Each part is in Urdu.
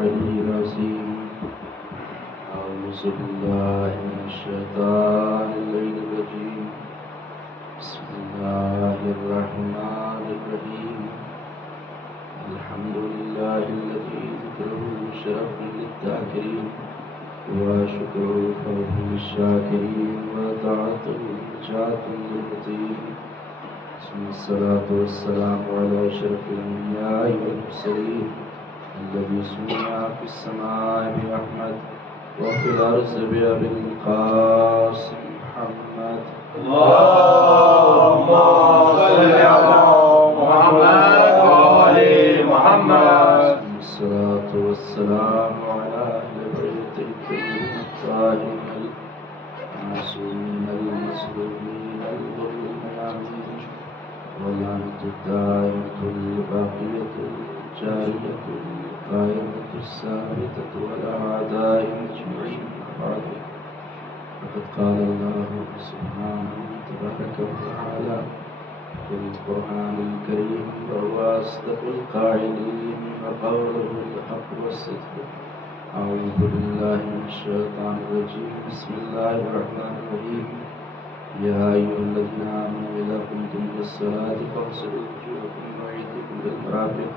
العلي العظيم أعوذ بالله من الشيطان اللعين الرجيم بسم الله الرحمن الرحيم الحمد لله الذي ذكره شرف للذاكرين وشكره خوف للشاكرين وطاعته نجاة للمطيعين ثم الصلاة والسلام على أشرف الأنبياء والمرسلين الذي سمع في السماء بأحمد وفي الأرض بأبي القاسم محمد اللهم صل على محمد وآل محمد. الصلاة والسلام على أهل بيته الطيبين الطاهرين المعصومين المسلوبين الغر الميامين واللعنة الدائمة الباقية الجارية القائمة الثابتة والأعداء أجمعين. فقد قال الله سبحانه تبارك وتعالى في القرآن الكريم وهو أصدق القائلين وقوله الحق والصدق. أعوذ بالله من الشيطان الرجيم بسم الله الرحمن الرحيم يا أيها الذين آمنوا إذا قمتم إلى الصلاة فاغسلوا وجوهكم وأيديكم إلى المرافق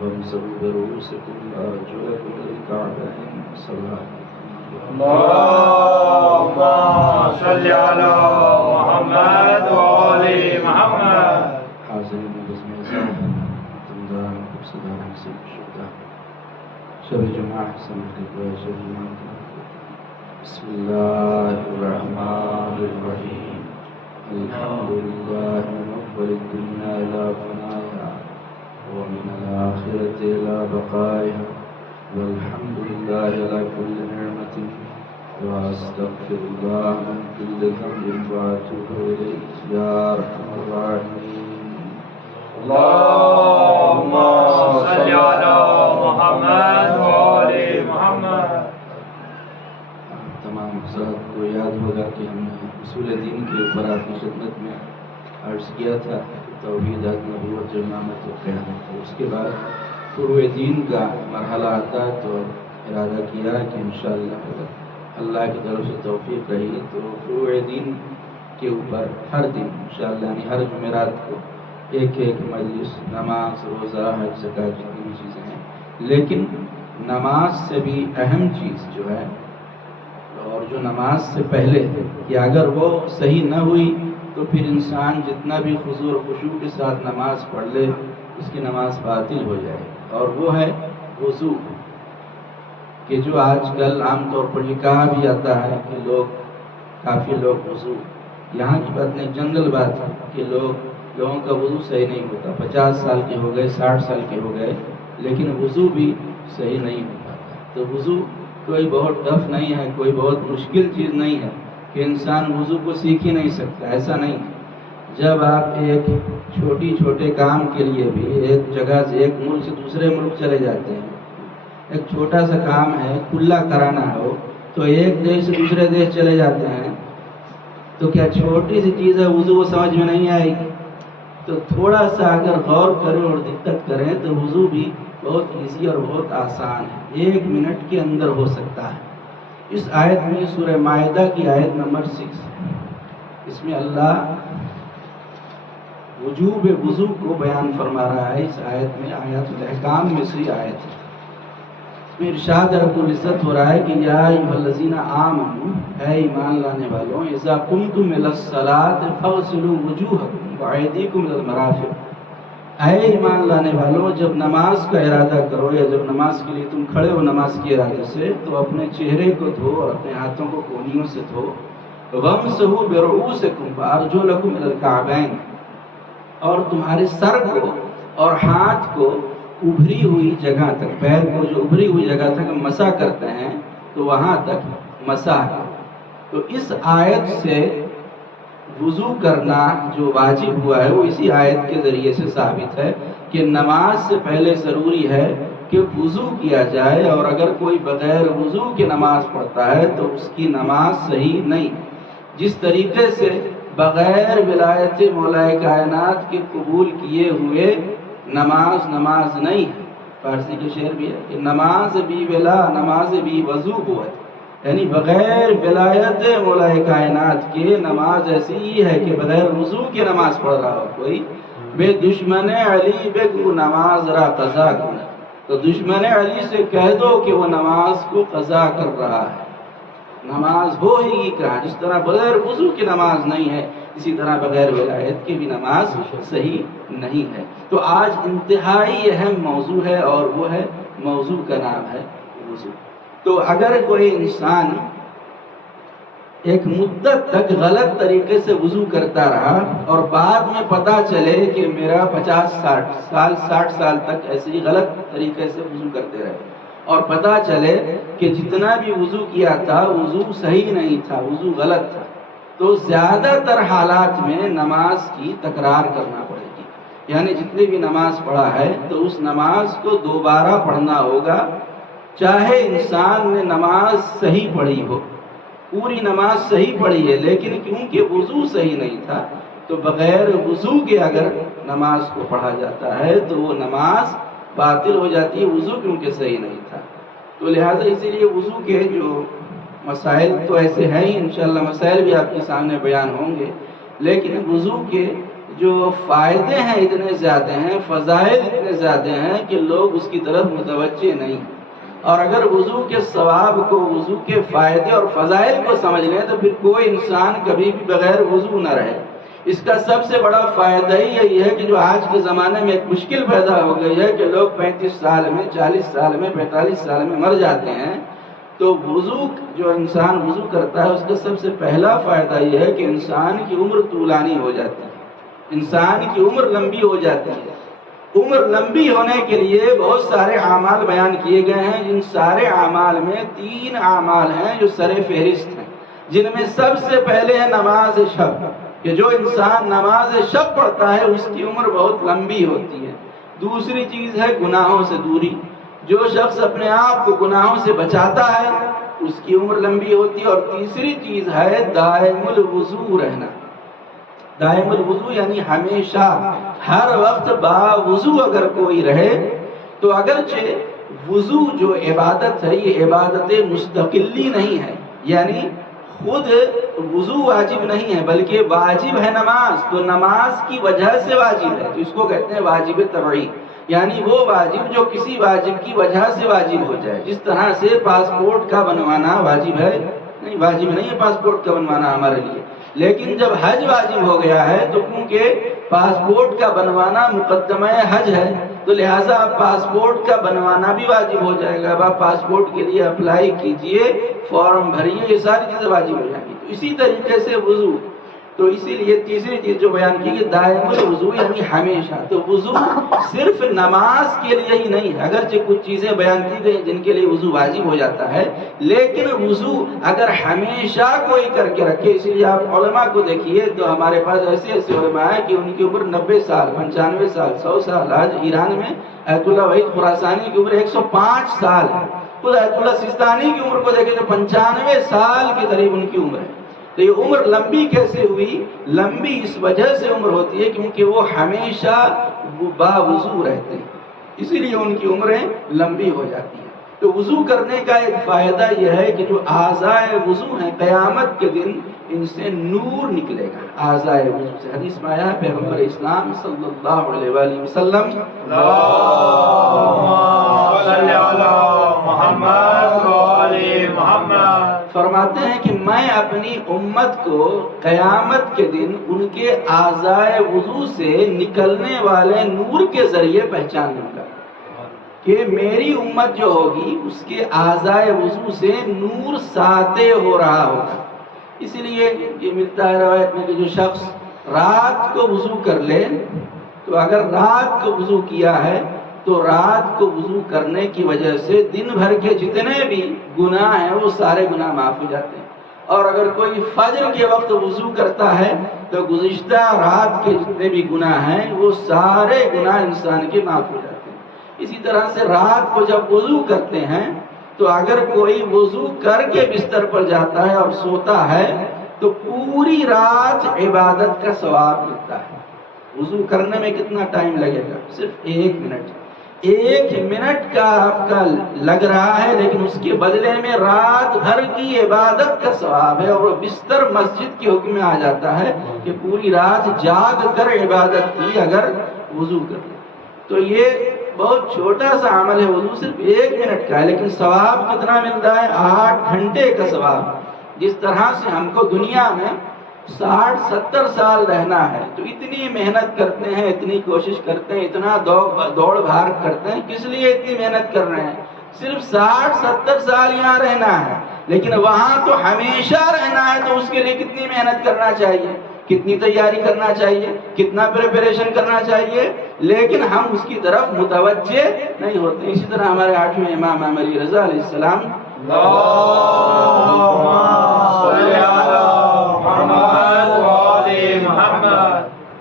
وامسحوا برؤوسكم وأرجلكم إلى الكعبين. صلى الله عليه وسلم. اللهم صل على محمد وآل محمد. حاضرین بزم اعزاز تمدار مقصدار حسین الشهداء شب جمعہ سمجھ کے دعا شب جمعہ بسم اللہ الرحمن الرحیم الحمد للہ من اول الدنیا الى فنائها ومن الآخرة الى بقائها والحمد للہ على كل نعمة واستغفر الله من كل ذنب واتوب إليه يا أرحم الراحمين. اللهم صل على محمد وآل محمد. تمام حضرات کو یاد ہوگا کہ ہم نے اصول دین کے اوپر آپ کی خدمت میں عرض کیا تھا توحید نبوت امامت و قیامت. اس کے بعد فروع دین کا مرحلہ آتا ہے تو ارادہ کیا کہ انشاءاللہ اللہ کی طرف سے توفیق رہی تو فروع دین کے اوپر ہر دن انشاءاللہ یعنی ہر جمعرات کو ایک مجلس نماز روزہ حج زکات جتنی بھی چیزیں ہیں لیکن نماز سے بھی اہم چیز جو ہے اور جو نماز سے پہلے کہ اگر وہ صحیح نہ ہوئی تو پھر انسان جتنا بھی خضوع و خشوع کے ساتھ نماز پڑھ لے اس کی نماز باطل ہو جائے اور وہ ہے وضو کہ جو آج کل عام طور پر یہ کہا بھی جاتا ہے کہ کافی لوگ وضو یہاں کی بات نہیں جنرل بات ہے کہ لوگوں کا وضو صحیح نہیں ہوتا 50 سال کے ہو گئے 60 سال کے ہو گئے لیکن وضو بھی صحیح نہیں ہو پاتا. تو وضو کوئی بہت ٹف نہیں ہے کوئی بہت مشکل چیز نہیں ہے کہ انسان وضو کو سیکھ ہی نہیں سکتا ایسا نہیں. جب آپ ایک چھوٹے کام کے لیے بھی ایک جگہ سے ایک ملک سے دوسرے ملک چلے جاتے ہیں ایک چھوٹا سا کام ہے کلا کرانا ہو تو ایک دیش سے دوسرے دیش چلے جاتے ہیں تو کیا چھوٹی سی چیز ہے وضو وہ سمجھ میں نہیں آئے گی. تو تھوڑا سا اگر غور کریں اور دقت کریں تو وضو بھی بہت ایزی اور بہت آسان ہے 1 منٹ کے اندر ہو سکتا ہے. اس آیت میں سورہ مائدہ کی آیت نمبر 6 اس میں اللہ وجوب وضو کو بیان فرما رہا ہے. اس آیت میں آیات الاحکام میں سے آیت ہے. اس میں ارشاد رب العزت ہو رہا ہے کہ یا ایھا الذین آمنوا اے ایمان لانے والوں اذا قمتم الی الصلاۃ فاغسلوا وجوہکم وایدیکم الی المرافق. اے ایمان لانے والوں جب نماز کا ارادہ کرو یا جب نماز کے لیے تم کھڑے ہو نماز کے ارادے سے تو اپنے چہرے کو دھو اور اپنے ہاتھوں کو کونیوں سے دھو. وامسحوا برؤوسکم وارجلکم الی الکعبین اور تمہارے سر کو اور ہاتھ کو ابھری ہوئی جگہ تک پیر کو جو ابھری ہوئی جگہ تک مسح کرتے ہیں تو وہاں تک مسح. تو اس آیت سے وضو کرنا جو واجب ہوا ہے وہ اسی آیت کے ذریعے سے ثابت ہے کہ نماز سے پہلے ضروری ہے کہ وضو کیا جائے اور اگر کوئی بغیر وضو کے نماز پڑھتا ہے تو اس کی نماز صحیح نہیں. جس طریقے سے بغیر ولایت مولا کائنات کے قبول کیے ہوئے نماز نہیں ہے فارسی کے شعر بھی ہے کہ نماز بھی ولا نماز بھی وضو بوت، یعنی بغیر ولایت مولا کائنات کے نماز ایسی ہی ہے کہ بغیر وضو کی نماز پڑھ رہا ہو کوئی، بے دشمن علی بگو نماز را قضا کن، تو دشمن علی سے کہہ دو کہ وہ نماز کو قضا کر رہا ہے، نماز ہو ہی کہاں، جس طرح بغیر وضو کی نماز نہیں ہے اسی طرح بغیر ولایت کی بھی نماز صحیح نہیں ہے۔ تو آج انتہائی اہم موضوع ہے اور وہ ہے، موضوع کا نام ہے وضو۔ تو اگر کوئی انسان ایک مدت تک غلط طریقے سے وضو کرتا رہا اور بعد میں پتہ چلے کہ میرا 60 سال تک ایسے ہی غلط طریقے سے وضو کرتے رہے اور پتہ چلے کہ جتنا بھی وضو کیا تھا وضو صحیح نہیں تھا، وضو غلط تھا، تو زیادہ تر حالات میں نماز کی تکرار کرنا پڑے گی، یعنی جتنی بھی نماز پڑھا ہے تو اس نماز کو دوبارہ پڑھنا ہوگا، چاہے انسان نے نماز صحیح پڑھی ہو، پوری نماز صحیح پڑھی ہے لیکن کیونکہ وضو صحیح نہیں تھا تو بغیر وضو کے اگر نماز کو پڑھا جاتا ہے تو وہ نماز باطل ہو جاتی ہے، وضو کیونکہ صحیح نہیں تھا۔ تو لہٰذا اسی لیے وضو کے جو مسائل تو ایسے ہیں ہی، انشاءاللہ مسائل بھی آپ کے سامنے بیان ہوں گے، لیکن وضو کے جو فائدے ہیں اتنے زیادہ ہیں، فضائل اتنے زیادہ ہیں کہ لوگ اس کی طرف متوجہ نہیں، اور اگر وضو کے ثواب کو، وضو کے فائدے اور فضائل کو سمجھ لیں تو پھر کوئی انسان کبھی بھی بغیر وضو نہ رہے۔ اس کا سب سے بڑا فائدہ ہی یہی ہے کہ جو آج کے زمانے میں ایک مشکل پیدا ہو گئی ہے کہ لوگ 35 سال میں، 40 سال میں، 45 سال میں مر جاتے ہیں، تو وضو جو انسان وضو کرتا ہے اس کا سب سے پہلا فائدہ یہ ہے کہ انسان کی عمر طولانی ہو جاتی ہے، انسان کی عمر لمبی ہو جاتی ہے۔ عمر لمبی ہونے کے لیے بہت سارے اعمال بیان کیے گئے ہیں، جن سارے اعمال میں 3 اعمال ہیں جو سر فہرست ہیں، جن میں سب سے پہلے ہے نماز شب، کہ جو انسان نماز شب پڑھتا ہے اس کی عمر بہت لمبی ہوتی ہے۔ دوسری چیز ہے گناہوں سے دوری، جو شخص اپنے آپ کو گناہوں سے بچاتا ہے اس کی عمر لمبی ہوتی ہے، اور تیسری چیز ہے دائم الوضو رہنا۔ دائم الوضو یعنی ہمیشہ ہر وقت باوضو اگر کوئی رہے تو اگرچہ وضو جو عبادت ہے یہ عبادت مستقلی نہیں ہے، یعنی خود وضو واجب نہیں ہے بلکہ واجب ہے نماز، تو نماز کی وجہ سے واجب ہے، تو اس کو کہتے ہیں واجب تبعی، یعنی وہ واجب جو کسی واجب کی وجہ سے واجب ہو جائے۔ جس طرح سے پاسپورٹ کا بنوانا واجب ہے، نہیں واجب نہیں ہے پاسپورٹ کا بنوانا ہمارے لیے، لیکن جب حج واجب ہو گیا ہے تو کیونکہ پاسپورٹ کا بنوانا مقدمہ حج ہے تو لہٰذا اب پاسپورٹ کا بنوانا بھی واجب ہو جائے گا، اب آپ پاسپورٹ کے لیے اپلائی کیجئے، فارم بھریے، یہ ساری چیزیں واجب ہو جائیں گی۔ تو اسی طریقے سے وضو، تو اسی لیے تیسری چیز جو بیان کی کہ دائم الوضو یعنی ہمیشہ، تو وضو صرف نماز کے لیے ہی نہیں ہے، اگرچہ کچھ چیزیں بیان کی گئی جن کے لیے وضو واجب ہو جاتا ہے، لیکن وضو اگر ہمیشہ کوئی کر کے رکھے، اس لیے آپ علماء کو دیکھیے تو ہمارے پاس ایسے ایسے علماء ہیں کہ ان کی عمر 90 سال، 95 سال، 100 سال۔ آج ایران میں ایت اللہ وحید خراسانی کی عمر 105 سال ہے، خود ایت اللہ سیستانی کی عمر کو دیکھیں تو 95 سال کے قریب ان کی عمر ہے۔ تو یہ عمر لمبی کیسے ہوئی؟ لمبی اس وجہ سے عمر ہوتی ہے کیونکہ وہ ہمیشہ باوضو رہتے ہیں، اسی لیے ان کی عمریں لمبی ہو جاتی ہیں۔ تو وضو کرنے کا ایک فائدہ یہ ہے کہ جو اعضائے وضو ہیں قیامت کے دن ان سے نور نکلے گا، اعضائے وضو سے۔ حدیث میں آیا ہے پیغمبر اسلام صلی اللہ علیہ وآلہ وسلم فرماتے ہیں کہ میں اپنی امت کو قیامت کے دن ان کے اعضائے وضو سے نکلنے والے نور کے ذریعے پہچان لوں گا کہ میری امت جو ہوگی اس کے اعضائے وضو سے نور ساطع ہو رہا ہوگا۔ اس لیے یہ ملتا ہے روایت میں کہ جو شخص رات کو وضو کر لے تو اگر رات کو وضو کیا ہے تو رات کو وضو کرنے کی وجہ سے دن بھر کے جتنے بھی گناہ ہیں وہ سارے گناہ معاف ہو جاتے ہیں، اور اگر کوئی فجر کے وقت وضو کرتا ہے تو گزشتہ رات کے جتنے بھی گناہ ہیں وہ سارے گناہ انسان کے معاف ہو جاتے ہیں۔ اسی طرح سے رات کو جب وضو کرتے ہیں تو اگر کوئی وضو کر کے بستر پر جاتا ہے اور سوتا ہے تو پوری رات عبادت کا ثواب ملتا ہے۔ وضو کرنے میں کتنا ٹائم لگے گا؟ صرف 1 منٹ۔ 1 منٹ کا آپ کا لگ رہا ہے، لیکن اس کے بدلے میں رات بھر کی عبادت کا ثواب ہے، اور وہ بستر مسجد کے حکم میں آ جاتا ہے کہ پوری رات جاگ کر عبادت کی اگر وضو کر لے۔ تو یہ بہت چھوٹا سا عمل ہے، وضو صرف 1 منٹ کا ہے، لیکن ثواب کتنا ملتا ہے؟ 8 گھنٹے کا ثواب۔ جس طرح سے ہم کو دنیا میں 60-70 سال رہنا ہے، تو اتنی محنت کرتے ہیں، اتنی کوشش کرتے ہیں، اتنا دوڑ بھاگ کرتے ہیں، کس لیے اتنی محنت کر رہے ہیں؟ صرف 60-70 سال یہاں رہنا ہے، لیکن وہاں تو ہمیشہ رہنا ہے، تو اس کے لیے کتنی محنت کرنا چاہیے، کتنی تیاری کرنا چاہیے، کتنا پریپریشن کرنا چاہیے، لیکن ہم اس کی طرف متوجہ نہیں ہوتے۔ اسی طرح ہمارے 8ویں امام علی رضا علیہ السلام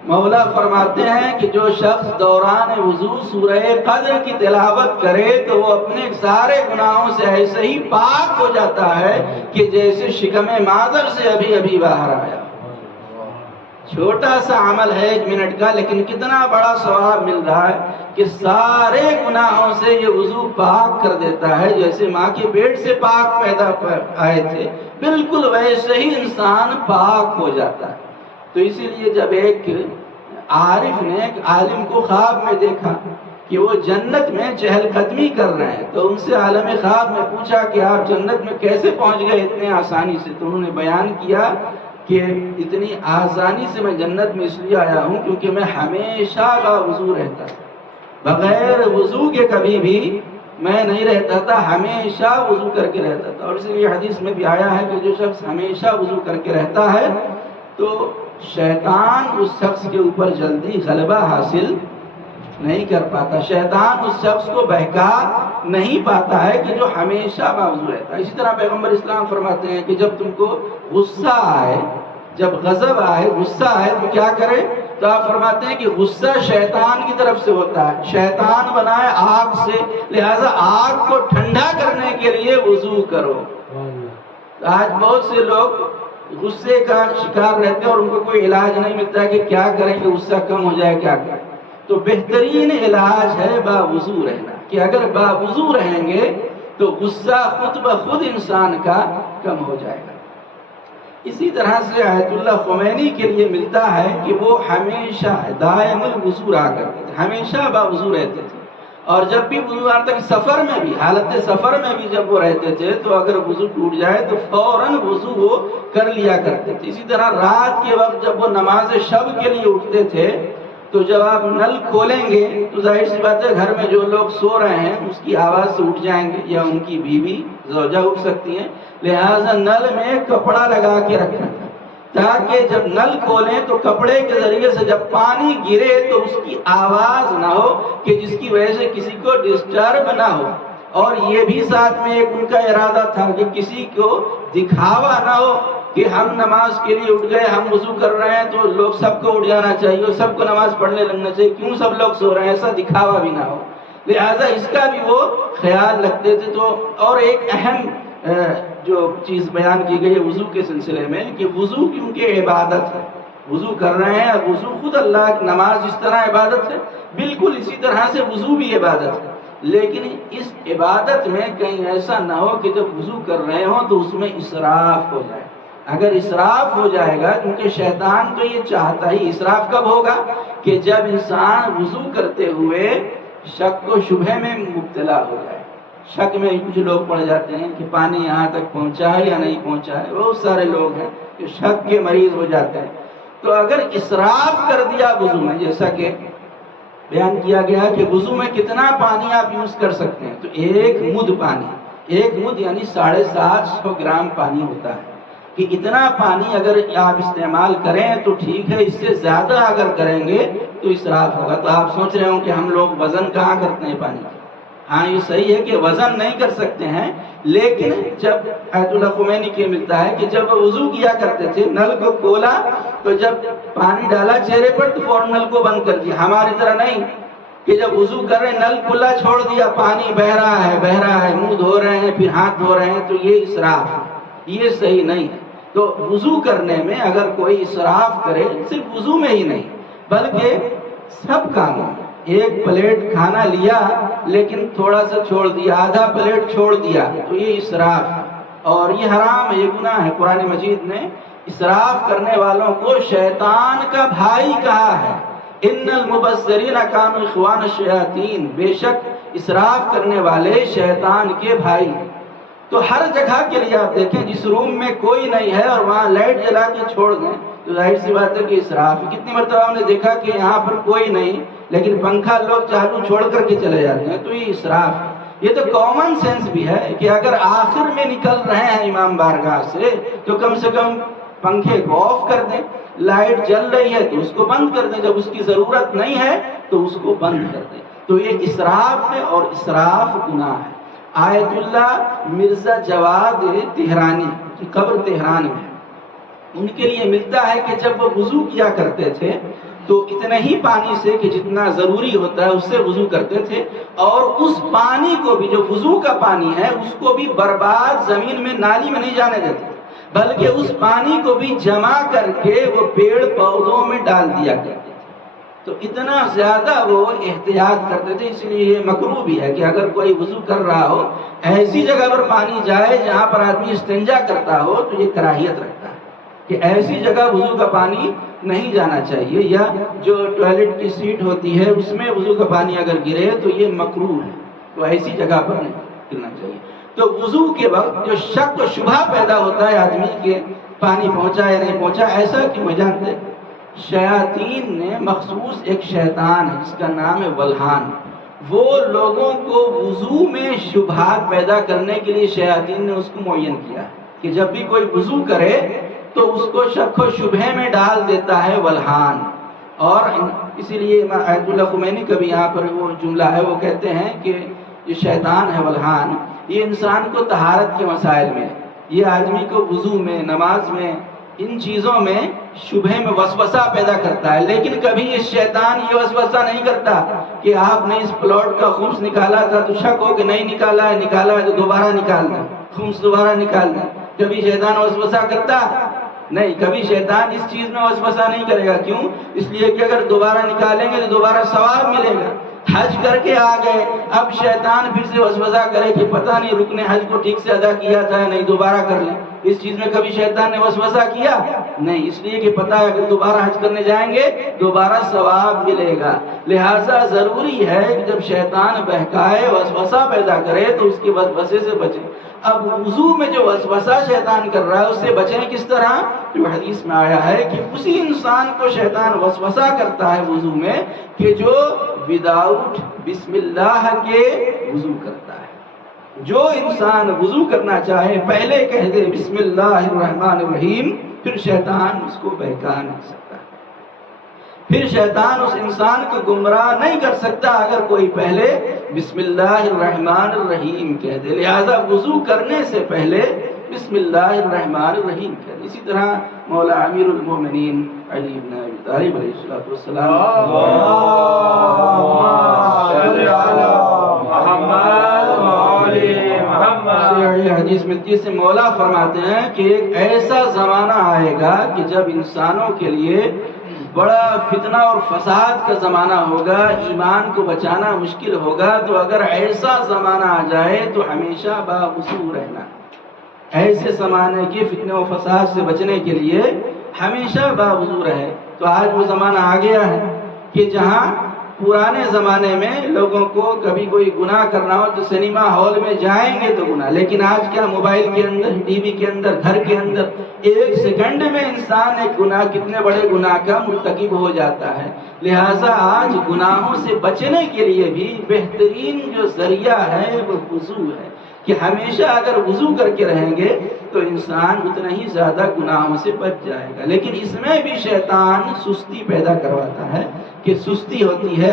مولا فرماتے ہیں کہ جو شخص دوران وضو سورہ قدر کی تلاوت کرے تو وہ اپنے سارے گناہوں سے ایسے ہی پاک ہو جاتا ہے کہ جیسے شکم مادر سے ابھی ابھی باہر آیا۔ چھوٹا سا عمل ہے 1 منٹ کا، لیکن کتنا بڑا ثواب مل رہا ہے کہ سارے گناہوں سے یہ وضو پاک کر دیتا ہے، جیسے ماں کے پیٹ سے پاک پیدا آئے تھے، بالکل ویسے ہی انسان پاک ہو جاتا ہے۔ تو اسی لیے جب ایک عارف نے ایک عالم کو خواب میں دیکھا کہ وہ جنت میں چہل قدمی کر رہے ہیں، تو ان سے عالم خواب میں پوچھا کہ آپ جنت میں کیسے پہنچ گئے اتنے آسانی سے؟ تو انہوں نے بیان کیا کہ اتنی آسانی سے میں جنت میں اس لیے آیا ہوں کیونکہ میں ہمیشہ باوضو رہتا تھا، بغیر وضو کے کبھی بھی میں نہیں رہتا تھا، ہمیشہ وضو کر کے رہتا تھا۔ اور اس لیے حدیث میں بھی آیا ہے کہ جو شخص ہمیشہ وضو کر کے رہتا ہے تو شیطان اس شخص کے اوپر جلدی غلبہ حاصل نہیں کر پاتا، شیطان اس شخص کو بہکا نہیں پاتا ہے کہ جو ہمیشہ باوضو رہتا ہے۔ اسی طرح پیغمبر اسلام فرماتے ہیں کہ جب تم کو غصہ آئے، جب غضب آئے، غصہ آئے تو کیا کرے؟ تو آپ فرماتے ہیں کہ غصہ شیطان کی طرف سے ہوتا ہے، شیطان بنائے آگ سے، لہذا آگ کو ٹھنڈا کرنے کے لیے وضو کرو۔ آج بہت سے لوگ غصے کا شکار رہتے ہیں اور ان کو کوئی علاج نہیں ملتا ہے کہ کیا کریں کہ غصہ کم ہو جائے، کیا کریں؟ تو بہترین علاج ہے باوضو رہنا، کہ اگر باوضو رہیں گے تو غصہ خود بخود انسان کا کم ہو جائے گا۔ اسی طرح سے آیت اللہ خمینی کے لیے ملتا ہے کہ وہ ہمیشہ دائم الوضو رہا کرتے تھے، ہمیشہ باوضو رہتے تھے، اور جب بھی وضو آتا کہ سفر میں بھی، حالت سفر میں بھی جب وہ رہتے تھے تو اگر وضو ٹوٹ جائے تو فوراً وضو وہ کر لیا کرتے تھے۔ اسی طرح رات کے وقت جب وہ نماز شب کے لیے اٹھتے تھے تو جب آپ نل کھولیں گے تو ظاہر سی بات ہے گھر میں جو لوگ سو رہے ہیں اس کی آواز سے اٹھ جائیں گے، یا ان کی بیوی زوجہ اٹھ سکتی ہیں، لہٰذا نل میں کپڑا لگا کے رکھنا تاکہ جب نل کھولیں تو کپڑے کے ذریعے سے جب پانی گرے تو اس کی آواز نہ ہو کہ جس کی وجہ سے کسی کو ڈسٹرب نہ ہو۔ اور یہ بھی ساتھ میں ایک ان کا ارادہ تھا کہ کسی کو دکھاوا نہ ہو کہ ہم نماز کے لیے اٹھ گئے، ہم وضو کر رہے ہیں تو لوگ سب کو اٹھ جانا چاہیے، سب کو نماز پڑھنے لگنا چاہیے، کیوں سب لوگ سو رہے ہیں، ایسا دکھاوا بھی نہ ہو، لہٰذا اس کا بھی وہ خیال رکھتے تھے۔ تو اور ایک اہم جو چیز بیان کی گئی ہے وضو کے سلسلے میں کہ وضو کیونکہ عبادت ہے، وضو کر رہے ہیں، وضو خود اللہ کی نماز جس طرح عبادت ہے بالکل اسی طرح سے وضو بھی عبادت ہے، لیکن اس عبادت میں کہیں ایسا نہ ہو کہ جب وضو کر رہے ہوں تو اس میں اسراف ہو جائے۔ اگر اسراف ہو جائے گا، کیونکہ شیطان تو یہ چاہتا ہی، اسراف کب ہوگا کہ جب انسان وضو کرتے ہوئے شک و شبہ میں مبتلا ہو جائے، شک میں کچھ لوگ پڑ جاتے ہیں کہ پانی یہاں تک پہنچا ہے یا نہیں پہنچا ہے، بہت سارے لوگ ہیں کہ شک کے مریض ہو جاتے ہیں۔ تو اگر اسراف کر دیا وضو میں، جیسا کہ بیان کیا گیا کہ وضو میں کتنا پانی آپ یوز کر سکتے ہیں، تو 1 مد پانی، 1 مد یعنی 750 گرام پانی ہوتا ہے، کہ اتنا پانی اگر آپ استعمال کریں تو ٹھیک ہے، اس سے زیادہ اگر کریں گے تو اسراف ہوگا۔ تو آپ سوچ رہے ہوں کہ ہم لوگ وزن کہاں کرتے ہیں پانی کا؟ ہاں یہ صحیح ہے کہ وزن نہیں کر سکتے ہیں، لیکن جب آیت اللہ خمینی کے ملتا ہے کہ جب وضو کیا کرتے تھے نل کو کھولا تو جب پانی ڈالا چہرے پر تو فوراً نل کو بند کر دیا، ہماری طرح نہیں کہ جب وضو کر رہے ہیں نل کھلا چھوڑ دیا، پانی بہ رہا ہے، منہ دھو رہے ہیں پھر ہاتھ دھو رہے ہیں، تو یہ اسراف، یہ صحیح نہیں ہے۔ تو وضو کرنے میں اگر کوئی اسراف کرے، صرف وضو میں ہی نہیں بلکہ سب کاموں میں، 1 پلیٹ کھانا لیا لیکن تھوڑا سا چھوڑ دیا، آدھا پلیٹ چھوڑ دیا، تو یہ اسراف ہے اور یہ حرام ہے، یہ گناہ ہے۔ قرآن مجید نے اسراف کرنے والوں کو شیطان کا بھائی کہا ہے۔ ان المبذرین کانوا اخوان الشیاطین، بے شک اسراف کرنے والے شیطان کے بھائی ہیں۔ تو ہر جگہ کے لیے آپ دیکھیں، جس روم میں کوئی نہیں ہے اور وہاں لائٹ جلا کے چھوڑ دیں تو ظاہر سی بات ہے کہ اسراف ہے۔ کتنی مرتبہ ہم نے دیکھا کہ یہاں پر کوئی نہیں لیکن پنکھا لوگ چالو چھوڑ کر کے چلے جاتے ہیں، تو یہ اسراف ہے۔ یہ تو کامن سینس بھی ہے کہ اگر آخر میں نکل رہے ہیں امام بارگاہ سے تو کم سے کم پنکھے کو آف کر دیں، لائٹ جل رہی ہے تو اس کو بند کر دیں، جب اس کی ضرورت نہیں ہے تو اس کو بند کر دیں۔ تو یہ اسراف ہے اور اسراف گناہ ہے۔ آیت اللہ مرزا جواد تہرانی کی قبر تہران میں ہے، ان کے لیے ملتا ہے کہ جب وہ وضو کیا کرتے تھے تو اتنے ہی پانی سے کہ جتنا ضروری ہوتا ہے اس سے وضو کرتے تھے، اور اس پانی کو بھی، جو وضو کا پانی ہے، اس کو بھی برباد زمین میں نالی میں نہیں جانے دیتے، بلکہ اس پانی کو بھی جمع کر کے وہ پیڑ پودوں میں ڈال دیا کرتے تھے۔ تو اتنا زیادہ وہ احتیاط کرتے تھے، اس لیے یہ مکروہ بھی ہے کہ اگر کوئی وضو کر رہا ہو ایسی جگہ پر پانی جائے جہاں پر آدمی استنجا کرتا ہو تو یہ کراہیت رکھتا ہے کہ ایسی جگہ وضو کا پانی نہیں جانا چاہیے، یا جو ٹوائلٹ کی سیٹ ہوتی ہے اس میں وضو کا پانی اگر گرے تو یہ مکروہ ہے، تو ایسی جگہ پر نہیں گرنا چاہیے۔ تو وضو کے وقت جو شک و شبہ پیدا ہوتا ہے آدمی کے پانی پہنچا یا نہیں پہنچا، ایسا کیوں ہے جانتے ہیں؟ شیاطین نے مخصوص ایک شیطان ہے جس کا نام ہے ولہان، وہ لوگوں کو وضو میں شبہات پیدا کرنے کے لیے شیاطین نے اس کو معین کیا کہ جب بھی کوئی وضو کرے تو اس کو شک و شبہ میں ڈال دیتا ہے ولہان۔ اور اسی لیے آیت اللہ خمینی کا بھی یہاں پر وہ جملہ ہے، وہ کہتے ہیں کہ یہ شیطان ہے ولہان، یہ انسان کو طہارت کے مسائل میں، یہ آدمی کو وضو میں، نماز میں، ان چیزوں میں شبہ میں وسوسہ پیدا کرتا ہے، لیکن کبھی یہ شیطان یہ وسوسہ نہیں کرتا کہ آپ نے اس پلاٹ کا خمس نکالا تھا تو شک ہو کہ نہیں نکالا ہے تو دوبارہ نکالنا، خمس دوبارہ نکالنا۔ کبھی شیطان وسوسہ کرتا نہیں، کبھی شیطان اس چیز میں وسوسہ نہیں کرے گا۔ کیوں؟ اس لیے کہ اگر دوبارہ نکالیں گے تو دوبارہ ثواب ملے گا۔ حج کر کے آ گئے، اب شیطان پھر سے وسوسہ کرے کہ پتہ نہیں رکن حج کو ٹھیک سے ادا کیا تھا یا نہیں، دوبارہ کر لیں۔ اس چیز میں کبھی شیطان نے وسوسہ کیا نہیں، اس لیے کہ پتہ ہے اگر دوبارہ حج کرنے جائیں گے دوبارہ ثواب ملے گا۔ لہٰذا ضروری ہے کہ جب شیطان بہکائے، وسوسہ پیدا کرے تو اس کے وسوسے سے بچیں۔ اب وضو میں جو وسوسہ شیطان کر رہا ہے اس سے بچیں کس طرح؟ جو حدیث میں آیا ہے کہ اسی انسان کو شیطان وسوسہ کرتا ہے وضو میں کہ جو وداؤٹ بسم اللہ کے وضو کرتا ہے۔ جو انسان وضو کرنا چاہے پہلے کہہ دے بسم اللہ الرحمن الرحیم، پھر شیطان اس کو بہکا نہیں سکتا، پھر شیطان اس انسان کو گمراہ نہیں کر سکتا اگر کوئی پہلے بسم اللہ الرحمن الرحیم کہہ دے۔ لہذا وضو کرنے سے پہلے بسم اللہ الرحمن الرحیم کہہ دے۔ اسی طرح مولا امیر المومنین علی بن ابی طالب علیہ السلام حدیث میں سے مولا فرماتے ہیں کہ ایک ایسا زمانہ آئے گا کہ جب انسانوں کے لیے بڑا فتنہ اور فساد کا زمانہ ہوگا، ایمان کو بچانا مشکل ہوگا، تو اگر ایسا زمانہ آ جائے تو ہمیشہ باوضو رہنا۔ ایسے زمانے کے فتنے و فساد سے بچنے کے لیے ہمیشہ باوضو رہے۔ تو آج وہ زمانہ آ گیا ہے کہ جہاں پرانے زمانے میں لوگوں کو کبھی کوئی گناہ کرنا ہو تو سنیما ہال میں جائیں گے تو گناہ، لیکن آج کیا موبائل کے اندر، ٹی وی کے اندر، گھر کے اندر ایک سیکنڈ میں انسان ایک گناہ، کتنے بڑے گناہ کا مرتکب ہو جاتا ہے۔ لہٰذا آج گناہوں سے بچنے کے لیے بھی بہترین جو ذریعہ ہے وہ وضو ہے، کہ ہمیشہ اگر وضو کر کے رہیں گے تو انسان اتنا ہی زیادہ گناہوں سے بچ جائے گا۔ لیکن اس میں بھی شیطان سستی پیدا کرواتا ہے کہ سستی ہوتی ہے،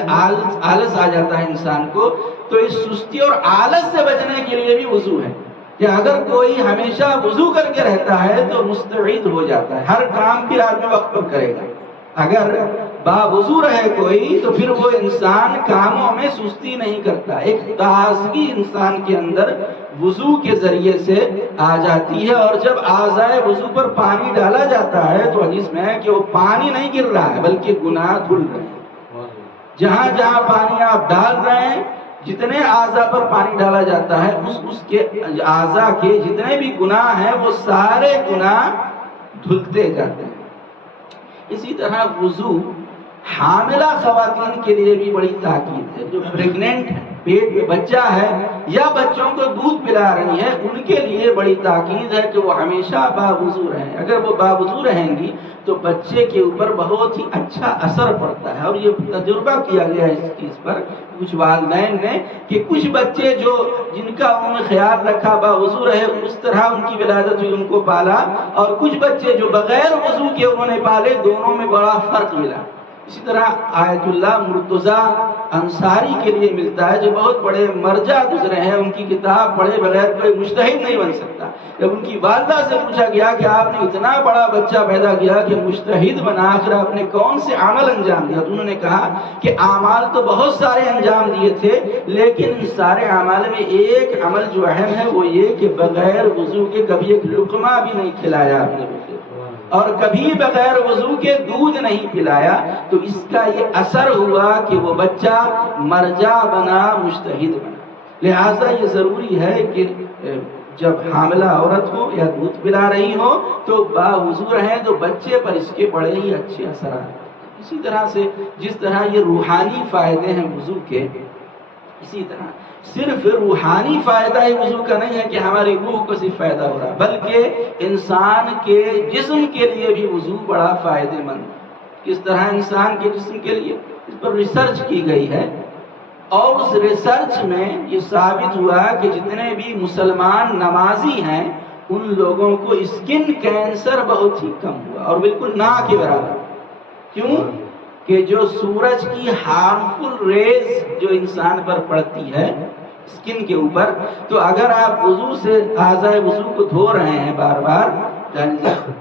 آلس آ جاتا ہے انسان کو، تو اس سستی اور آلس سے بچنے کے لیے بھی وضو ہے کہ اگر کوئی ہمیشہ وضو کر کے رہتا ہے تو مستعد ہو جاتا ہے، ہر کام پھر آدمی وقت پر کرے گا۔ اگر باوضو رہے کوئی تو پھر وہ انسان کاموں میں سستی نہیں کرتا، ایک تازگی انسان کے اندر وضو کے ذریعے سے آ جاتی ہے۔ اور جب اعضائے وضو پر پانی ڈالا جاتا ہے تو حدیث میں ہے کہ وہ پانی نہیں گر رہا ہے بلکہ گناہ دھل رہے ہیں۔ جہاں جہاں پانی آپ ڈال رہے ہیں جتنے اعضاء پر پانی ڈالا جاتا ہے اس کے اعضاء کے جتنے بھی گناہ ہیں وہ سارے گناہ دھلتے جاتے ہیں۔ اسی طرح وضو حاملہ خواتین کے لیے بھی بڑی تاکید ہے، جو پریگننٹ ہے، پیٹ میں بچہ ہے یا بچوں کو دودھ پلا رہی ہے، ان کے لیے بڑی تاکید ہے کہ وہ ہمیشہ باوضو رہیں۔ اگر وہ باوضو رہیں گی تو بچے کے اوپر بہت ہی اچھا اثر پڑتا ہے، اور یہ تجربہ کیا گیا ہے اس چیز پر کچھ والدین نے کہ کچھ بچے جن کا انہوں نے خیال رکھا باوضو رہے، اس طرح ان کی ولادت ہوئی، ان کو پالا، اور کچھ بچے جو بغیر وضو کے انہوں نے پالے، دونوں میں بڑا فرق ملا۔ اسی طرح آیت اللہ مرتضیٰ انصاری کے لیے ملتا ہے، جو بہت بڑے مرجع گزرے ہیں، ان کی کتاب پڑھے بغیر کوئی مجتہد نہیں بن سکتا۔ جب ان کی والدہ سے پوچھا گیا کہ آپ نے اتنا بڑا بچہ پیدا کیا کہ مجتہد بنا، آخر آپ نے کون سے عمل انجام دیا؟ تو انہوں نے کہا کہ اعمال تو بہت سارے انجام دیے تھے، لیکن ان سارے اعمال میں ایک عمل جو اہم ہے وہ یہ کہ بغیر وضو کے کبھی ایک لقمہ بھی نہیں کھلایا آپ نے بچے کو، اور کبھی بغیر وضو کے دودھ نہیں پلایا۔ تو اس کا یہ اثر ہوا کہ وہ بچہ مرجع بنا، مجتہد بنا۔ لہٰذا یہ ضروری ہے کہ جب حاملہ عورت ہو یا دودھ پلا رہی ہو تو باوضو رہیں، تو بچے پر اس کے بڑے ہی اچھے اثرات ہیں۔ اسی طرح سے جس طرح یہ روحانی فائدے ہیں وضو کے، اسی طرح صرف روحانی فائدہ ہی وضو کا نہیں ہے کہ ہماری روح کو صرف فائدہ ہو رہا، بلکہ انسان کے جسم کے لیے بھی وضو بڑا فائدے مند ہے۔ کس طرح انسان کے جسم کے لیے، اس پر ریسرچ کی گئی ہے، اور اس ریسرچ میں یہ ثابت ہوا کہ جتنے بھی مسلمان نمازی ہیں ان لوگوں کو اسکن کینسر بہت ہی کم ہوا، اور بالکل نہ کے برابر۔ کیوں؟ کہ جو سورج کی ہارمفل ریز جو انسان پر پڑتی ہے اسکن کے اوپر، تو اگر آپ وضو سے اعضائے وضو کو دھو رہے ہیں بار بار،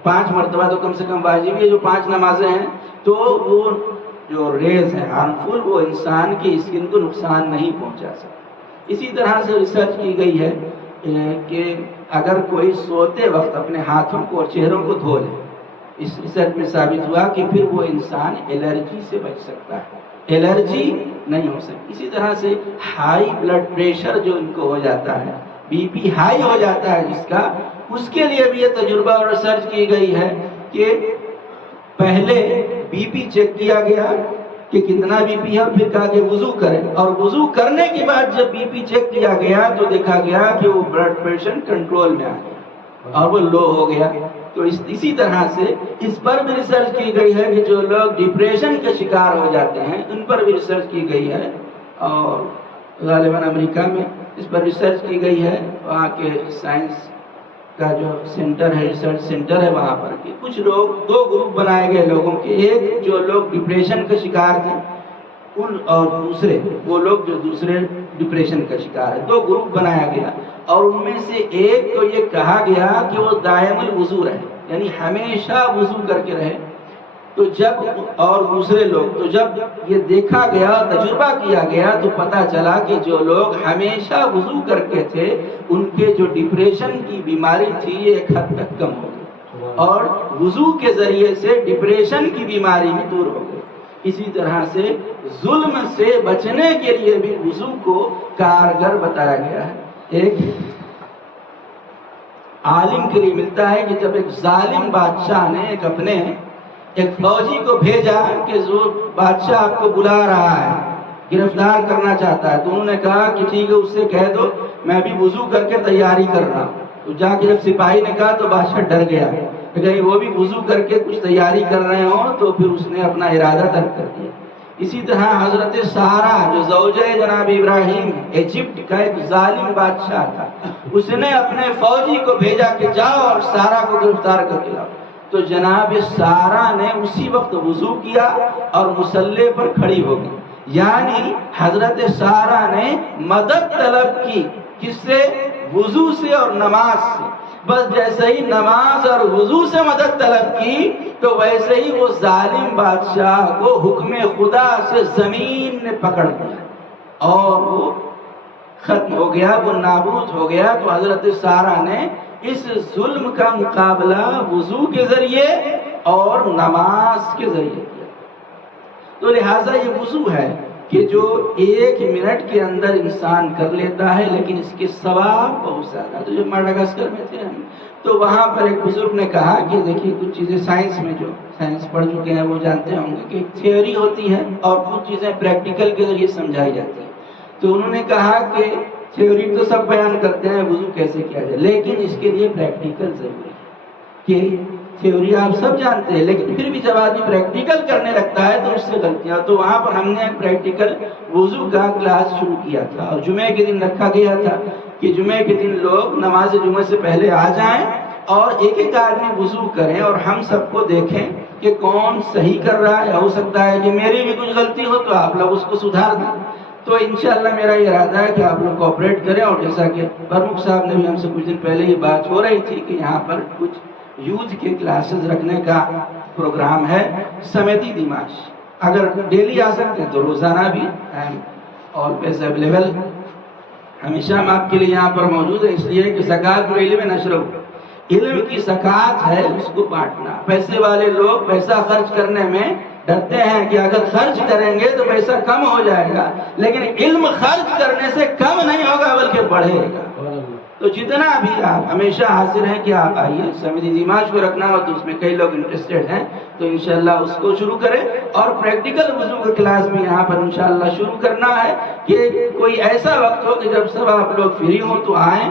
5 مرتبہ تو کم سے کم واجب ہے، جو 5 نمازیں ہیں، تو وہ جو ریز ہے ہارمفل وہ انسان کی اسکن کو نقصان نہیں پہنچا سکتی۔ اسی طرح سے ریسرچ کی گئی ہے کہ اگر کوئی سوتے وقت اپنے ہاتھوں کو اور چہروں کو دھو لے، اس ریسرچ میں ثابت ہوا کہ پھر وہ انسان الرجی سے بچ سکتا ہے، الرجی نہیں ہو سکتی۔ اسی طرح سے ہائی بلڈ پریشر جو ان کو ہو جاتا ہے، بی پی ہائی ہو جاتا ہے جس کا، اس کے لیے بھی یہ تجربہ اور ریسرچ کی گئی ہے کہ پہلے بی پی چیک کیا گیا کہ کتنا بی پی ہے، پھر کہا کہ وضو کریں، اور وضو کرنے کے بعد جب بی پی چیک کیا گیا تو دیکھا گیا کہ وہ بلڈ پریشر کنٹرول میں آ گیا اور وہ لو ہو گیا۔ تو اسی طرح سے اس پر بھی ریسرچ کی گئی ہے کہ جو لوگ ڈپریشن کے شکار ہو جاتے ہیں ان پر بھی ریسرچ کی گئی ہے، اور غالباً امریکہ میں اس پر ریسرچ کی گئی ہے، وہاں کے سائنس کا جو سینٹر ہے، ریسرچ سینٹر ہے وہاں پر، کہ کچھ لوگ 2 گروپ بنائے گئے لوگوں کے، ایک جو لوگ ڈپریشن کے شکار تھے اور دوسرے وہ لوگ جو دوسرے ڈپریشن کا شکار ہے، 2 گروپ بنایا گیا، اور ان میں سے ایک کو یہ کہا گیا کہ وہ دائم الوضو رہے، یعنی ہمیشہ وضو کر کے رہے۔ تو اور دوسرے لوگ، تو جب یہ دیکھا گیا، تجربہ کیا گیا، تو پتا چلا کہ جو لوگ ہمیشہ وضو کر کے تھے ان کے جو ڈپریشن کی بیماری تھی یہ ایک حد تک کم ہو گئی، اور وضو کے ذریعے سے ڈپریشن کی بیماری بھی دور ہو گئی۔ اسی طرح سے ظلم سے بچنے کے لیے بھی وضو کو کارگر بتایا گیا ہے۔ ایک عالم کے لیے ملتا ہے کہ جب ایک ظالم بادشاہ نے ایک فوجی کو بھیجا کہ بادشاہ آپ کو بلا رہا ہے، گرفتار کرنا چاہتا ہے، تو انہوں نے کہا کہ ٹھیک ہے، اس سے کہہ دو میں بھی وضو کر کے تیاری کر رہا ہوں۔ تو جا کے جب سپاہی نے کہا تو بادشاہ ڈر گیا کہ کہیں وہ بھی وضو کر کے کچھ تیاری کر رہے ہوں، تو پھر اس نے اپنا ارادہ ترک کر دیا۔ اسی طرح حضرت سارہ جو زوجہ جناب ابراہیم ایجپٹ کا ایک ظالم بادشاہ تھا، اس نے اپنے فوجی کو بھیجا کہ جاؤ اور سارہ کو گرفتار کر کے لاؤ۔ تو جناب سارہ نے اسی وقت وضو کیا اور مصلی پر کھڑی ہو گئی، یعنی حضرت سارہ نے مدد طلب کی، کس سے؟ وضو سے اور نماز سے۔ بس جیسے ہی نماز اور وضو سے مدد طلب کی تو ویسے ہی وہ ظالم بادشاہ کو حکم خدا سے زمین نے پکڑ دیا اور وہ ختم ہو گیا، وہ نابود ہو گیا۔ تو حضرت سارہ نے اس ظلم کا مقابلہ وضو کے ذریعے اور نماز کے ذریعے کیا۔ تو لہٰذا یہ وضو ہے کہ جو 1 منٹ کے اندر انسان کر لیتا ہے لیکن اس کے ثواب بہت زیادہ. تو جب ماڈاگاسکر میں تھے ہم تو وہاں پر ایک بزرگ نے کہا کہ دیکھیے کچھ چیزیں سائنس میں جو سائنس پڑھ چکے ہیں وہ جانتے ہوں گے کہ تھیوری ہوتی ہے اور کچھ چیزیں پریکٹیکل کے ذریعے سمجھائی جاتی ہیں. تو انہوں نے کہا کہ تھیوری تو سب بیان کرتے ہیں وضو کیسے کیا جائے لیکن اس کے لیے پریکٹیکل ضروری ہے. کہ تھیوری آپ سب جانتے ہیں لیکن پھر بھی جب آدمی پریکٹیکل کرنے لگتا ہے تو اس سے غلطیاں. تو وہاں پر ہم نے ایک پریکٹیکل وضو کا کلاس شروع کیا تھا اور جمعے کے دن رکھا گیا تھا کہ جمعے کے دن لوگ نماز جمعہ سے پہلے آ جائیں اور ایک ایک آدمی وضو کریں اور ہم سب کو دیکھیں کہ کون صحیح کر رہا ہے. ہو سکتا ہے کہ میری بھی کچھ غلطی ہو تو آپ لوگ اس کو سدھار دیں. تو انشاءاللہ میرا یہ ارادہ ہے کہ آپ لوگ کوآپریٹ کریں. اور جیسا کہ پرمکھ صاحب نے بھی ہم سے کچھ دن پہلے یہ بات ہو رہی تھی کہ یہاں پر کچھ یوتھ کے کلاسز رکھنے کا پروگرام ہے سمیتی دیماش. اگر ڈیلی آ سکتے ہیں تو روزانہ بھی آلویز اویلیبل. ہمیشہ ہم آپ کے لیے یہاں پر موجود ہے اس لیے کہ زکوٰۃ علم نشر علم کی زکوٰۃ ہے اس کو بانٹنا. پیسے والے لوگ پیسہ خرچ کرنے میں ڈرتے ہیں کہ اگر خرچ کریں گے تو پیسہ کم ہو جائے گا لیکن علم خرچ کرنے سے کم نہیں ہوگا بلکہ بڑھے گا. تو جتنا بھی آپ ہمیشہ حاضر ہیں کہ آپ آئیے. سمیتی دیماش کو رکھنا ہو تو اس میں کئی لوگ انٹرسٹڈ ہیں تو انشاءاللہ اس کو شروع کریں. اور پریکٹیکل وضو کا کلاس بھی یہاں پر انشاءاللہ شروع کرنا ہے کہ کوئی ایسا وقت ہو کہ جب سب آپ لوگ فری ہوں تو آئیں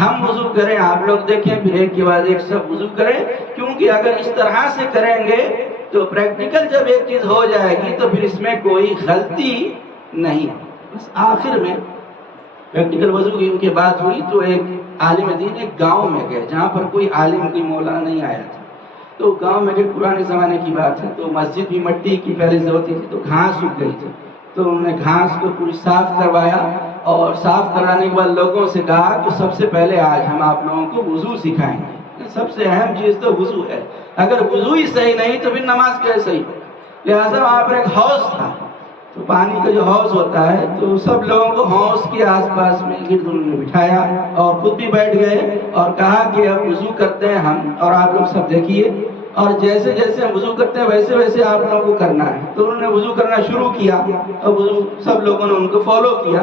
ہم وضو کریں آپ لوگ دیکھیں پھر ایک کے بعد ایک سب وضو کریں. کیونکہ اگر اس طرح سے کریں گے تو پریکٹیکل جب ایک چیز ہو جائے گی تو پھر اس میں کوئی غلطی نہیں. بس آخر میں پریکٹیکل وضو کی ان کی بات ہوئی تو ایک عالم دین ایک گاؤں میں گئے جہاں پر کوئی عالم کوئی مولانا نہیں آیا تھا. تو گاؤں میں ایک پرانے زمانے کی بات ہے تو مسجد بھی مٹی کی پہلے سے ہوتی تھی تو گھاس سوکھ گئی تھی. تو انہوں نے گھاس کو پوری صاف کروایا اور صاف کرانے کے بعد لوگوں سے کہا کہ سب سے پہلے آج ہم آپ لوگوں کو وضو سکھائیں گے. سب سے اہم چیز تو وضو ہے. اگر وضو ہی صحیح نہیں تو پھر نماز کیسے صحیح. لہٰذا وہاں پر ایک حوض تھا تو پانی کا جو حوض ہوتا ہے تو سب لوگوں کو حوض کے آس پاس میں گرد انہوں نے بٹھایا اور خود بھی بیٹھ گئے اور کہا کہ اب وضو کرتے ہیں ہم اور آپ لوگ سب دیکھیے اور جیسے جیسے ہم وضو کرتے ہیں ویسے ویسے آپ لوگوں کو کرنا ہے. تو انہوں نے وضو کرنا شروع کیا اور وضو سب لوگوں نے ان کو فالو کیا.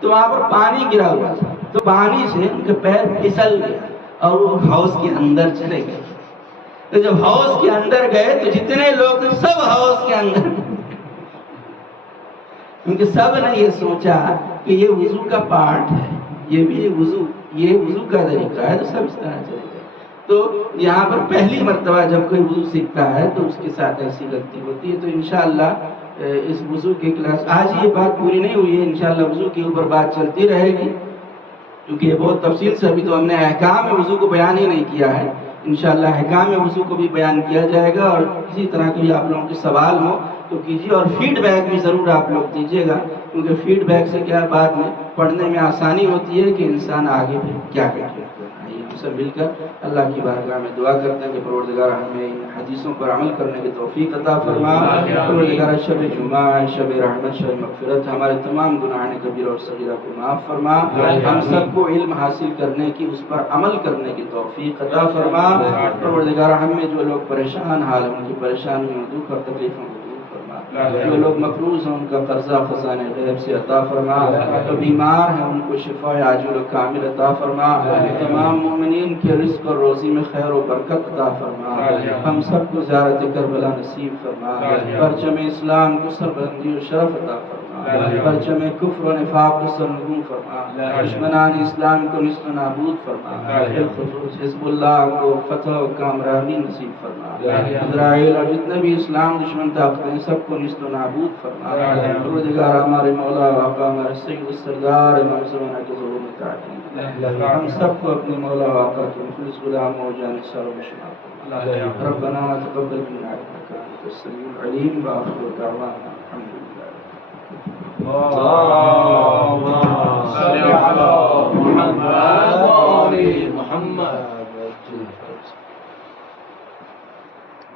تو وہاں پر پانی گرا ہوا تھا تو پانی سے ان کے پیر پھسل گئے اور وہ حوض کے اندر چلے گئے. تو جب حوض کے اندر گئے تو جتنے لوگ تھے سب حوض کے اندر کیونکہ سب نے یہ سوچا کہ یہ وضو کا پارٹ ہے یہ بھی یہ وضو کا طریقہ ہے تو سب اس طرح چلے گئے. تو یہاں پر پہلی مرتبہ جب کوئی وضو سیکھتا ہے تو اس کے ساتھ ایسی غلطی ہوتی ہے. تو انشاءاللہ اس وضو کی کلاس آج یہ بات پوری نہیں ہوئی ہے. انشاءاللہ وضو کے اوپر بات چلتی رہے گی کیونکہ یہ بہت تفصیل سے ابھی تو ہم نے احکام وضو کو بیان ہی نہیں کیا ہے. انشاءاللہ احکام وضو کو بھی بیان کیا جائے گا اور کسی طرح کے بھی آپ لوگوں کے سوال ہو تو کیجیے اور فیڈ بیک بھی ضرور آپ لوگ دیجیے گا کیونکہ فیڈ بیک سے کیا بعد میں پڑھنے میں آسانی ہوتی ہے کہ انسان آگے پھر کیا کرے. ہم سب مل کر اللہ کی بارگاہ میں دعا کرتے ہیں کہ پروردگار ہمیں ان حدیثوں پر عمل کرنے کی توفیق عطا فرما. پروردگار شب جمعہ شب رحمت شب مغفرت ہمارے تمام گناہان کبیرہ اور صغیرہ کو معاف فرما. ہم سب کو علم حاصل کرنے کی اس پر عمل کرنے کی توفیق عطا فرما. پروردگار ہم میں جو لوگ پریشان حال ہیں ان کی پریشانیوں دکھ اور تکلیفوں کو جو لوگ مقروض ہیں ان کا قرضہ خزانہ غیب سے عطا فرما. جو بیمار ہیں ان کو شفا عاجل و کامل عطا فرما. تمام مومنین کے رزق اور روزی میں خیر و برکت عطا فرما. ہم سب کو زیارت کربلا نصیب فرما. پرچم اسلام کو سربلندی و شرف عطا فرما. پرچم کفر و نفاق کو سرنگون فرما. دشمنان اسلام کو نصف نابود فرما. بالخصوص حزب اللہ کو فتح و کامرانی نصیب فرما. اسرائیل اور جتنے بھی اسلام دشمن طاقتیں سب کو نصف و نابود فرما. پروردگار ہمارے مولا و آقا ہمارے سید السردار امام زمانہ کے ظہور میں تعلیم ہم سب کو اپنے مولا و آقا کے مخلص غلام و جانثار و مشمار فرما. ربنا تقبل منا انك انت السميع العليم واخر دعوانا الحمد لله.